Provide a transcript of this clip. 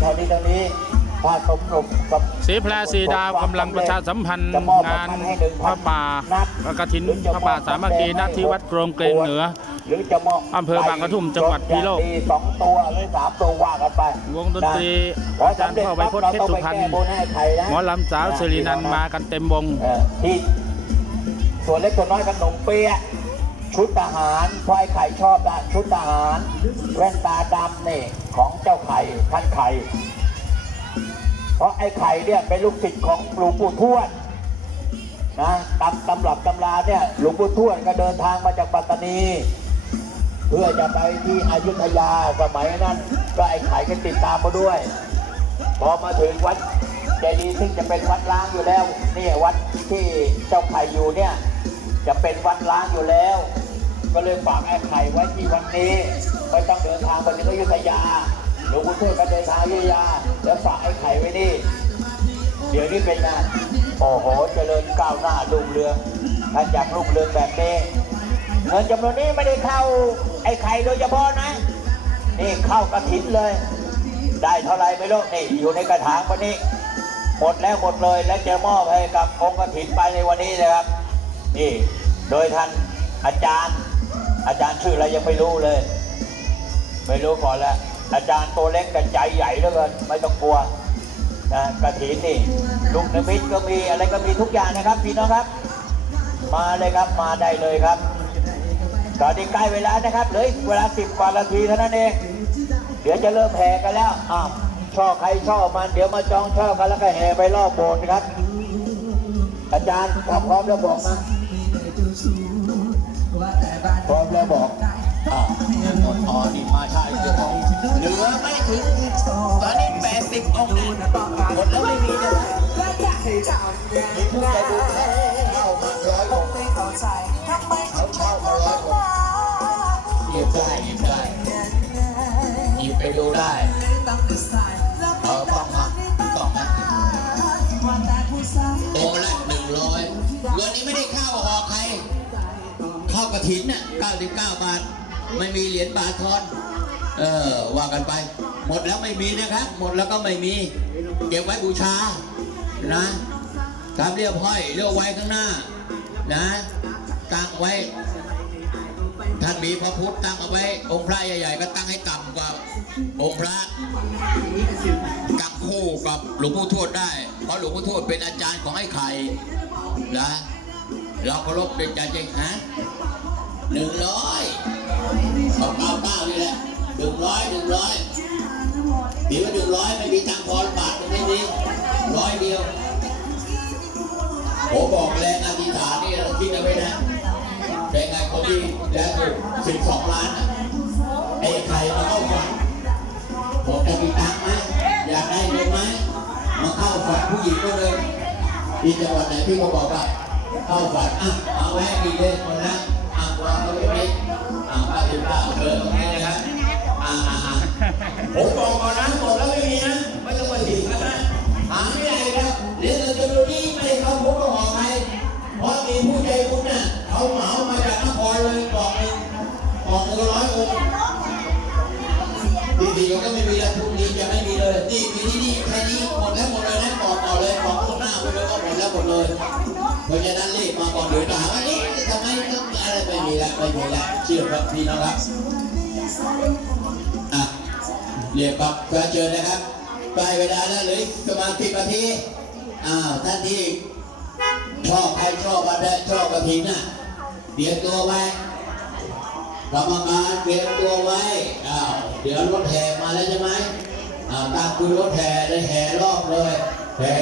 เท่านี้เท่านี้ถ้าสมรบกับสีแพรสีดาวกำลังประชาสัมพันธ์จะมอบงานรางวัลให้หนึ่งพพัระป่านัดพระกฐินหรือจะพระป่าสามัคคีณที่วัดกรงเกรงเหนือหรือจะมอบอำเภอบางกระทุ่มจังหวัดพิโลกอย่างดีสองตัวหรือสามตัวว่ากันไป วงดนตรีขออาจารย์พ่อไวโพจน์เพชรสุพรรณเาต้องไปแก้บนให้ใครนะหมอลำสาวสิรินันท์มากันเต็มวงเออที่ส่วนเล็กส่วนน้อยขนมเปี๊ยะ ชุดทหารเพราะไอ้ไข่ชอบนะชุดทหารแว่นตาดำนี่ของเจ้าไข่ท่านไข่เพราะไอ้ไข่เนี่ยเป็นลูกศิษย์ของหลวงปู่ทวดนะตำตำรับตำราเนี่ยหลวงปู่ทวดก็เดินทางมาจากปัตตานี เพื่อจะไปที่อยุธยาสมัยนั้นก็ไอ้ไข่ก็ติดตามมาด้วย พอมาถึงวัดเจดีย์ซึ่งจะเป็นวัดล้างอยู่แล้วนี่วัดที่เจ้าไข่อยู่เนี่ยจะเป็นวัดล้างอยู่แล้ว ก็เลยฝากไอ้ไข่ไว้ที่วัดนี้ไม่ต้องเดินทางไปถึงอยุธยาหลวงปู่ทวดก็เดินทางอยุธยา แล้วฝากไอ้ไข่ไว้นี่ เดี๋ยวนี้เป็นไงโอ้โหเจริญก้าวหน้ารุ่งเรืองถ้าอยากรุ่งเรืองแบบนี้เงินจำนวนนี้ไม่ได้เข้าไอ้ไข่โดยเฉพาะนะ นี่เข้ากระถินเลย ได้เท่าไรไม่รู้นี่อยู่ในกระถางวันนี้หมดแล้วหมดเลยและจะมอบให้กับองค์กระถินไปในวันนี้นะครับ นี่ โดยท่านอาจารย์ อาจารย์ชื่ออะไรยังไม่รู้เลย ไม่รู้ก่อนล้วอาจารย์ตัวเล็กกับใจใหญ่เหลือเกินไม่ต้องกลัวนะกระถินนี่ลูกนิมิตก็มีอะไรก็มีทุกอย่างนะครับพี่น้องครับ มาเลยครับมาได้เลยครับ ตอนนี้ใกล้เวลานะครับเหลือเวลาสิบกว่านาทีเท่านั้นเองเดี๋ยวจะเริ่มแห่กันแล้วอ้าวชอบใครชอบมันเดี๋ยวมาจองชอบกันแล้วก็แห่ไปรอบโบสถ์ครับ อาจารย์พร้อมแล้วบอกมา นะพร้อมแล้วบอกอ้าวอ๋อนี่มาใช่คือของเหลือไม่ถึงตอนนี้แปดสิบองค์นะหมดแล้วไม่มีเลยมีผู้ใจบุญเข้ามาร้อยองค์เขาเช่ามาร้อยองค์หยิบได้หยิบได้หยิบไปดูได้เออต้องมาต้องนะโตละหนึ่งร้อยเงินนี้ไม่ได้เข้าหอใครเข้า กระถินน่ะ99 บาท ไม่มีเหรียญบาททอน เออ ว่ากันไป หมดแล้วไม่มีนะครับ หมดแล้วก็ไม่มี เก็บไว้บูชา นะตามเรียบห้อยเรียกไว้ข้างหน้า นะตั้งไว้ ท่านมีพระพุทธตั้งเอาไว้ องค์พระใหญ่ ๆ ก็ตั้งให้ต่ำกว่าองค์พระกับคู่กับหลวงพ่อทวดได้ เพราะหลวงพ่อทวดเป็นอาจารย์ของไอ้ไข่นะเราเคารพเป็นใจจริงฮะ หนึ่งร้อยสองเก้าเก้านี่แหละหนึ่งร้อยหนึ่งร้อยถือว่าหนึ่งร้อยไม่มีตังค์พอบาทมันไม่มีร้อยเดียวผมบอกแรงอธิษฐานนี่เราคิดเอาไว้นะเป็นไงคนที่แล้วถูกสิบสองล้านน่ะไอ้ไข่มาเข้าฝันบอกจะมีตังค์ไหมอยากได้เงินไหมมาเข้าฝันผู้หญิงก็เลยที่จังหวัดไหนพี่ก็บอกว่าเข้าฝันอะเอาไว้ดีเลยคนละ อะวางไว้ตรงนี้อะป้าถึงป้าเออตรงนี้นะครับอะอะอะผมบอกก่อนนะบอกแล้วไม่มีนะ ไม่ต้องมาถีบกันนะหาไม่ได้ครับเดี๋ยวเราจะดูนี่ไม่ได้เขาพบก็บอกใครเพราะมีผู้ใจบุญน่ะเขาเหมามาจากนครเลยกล่องหนึ่งกล่องหนึ่งร้อยองค์ดีๆก็ไม่มีแล้วพรุ่งนี้จะไม่มีเลยนี่มีที่นี่แค่นี้หมดแล้วหมดเลยนะ หมดเลยเพราะฉะนั้นรีบมาก่อนเดี๋ยวจะหาว่านี่ทำไมต้องอะไรไม่มีแล้วไม่มีแล้วเชื่อครับพี่น้องครับอะเรียกครับเชิญเชิญนะครับใกล้เวลาแล้วเหลยประมาณสิบนาทีอ้าวท่านที่ชอบใครชอบอะไรชอบกระถิ่นน่ะเตรียมตัวไว้กรรมการเตรียมตัวไว้อ้าวเดี๋ยวรถแห่มาแล้วใช่ไหมอ่าตามคุยรถแห่เลยแห่รอบเลยแห่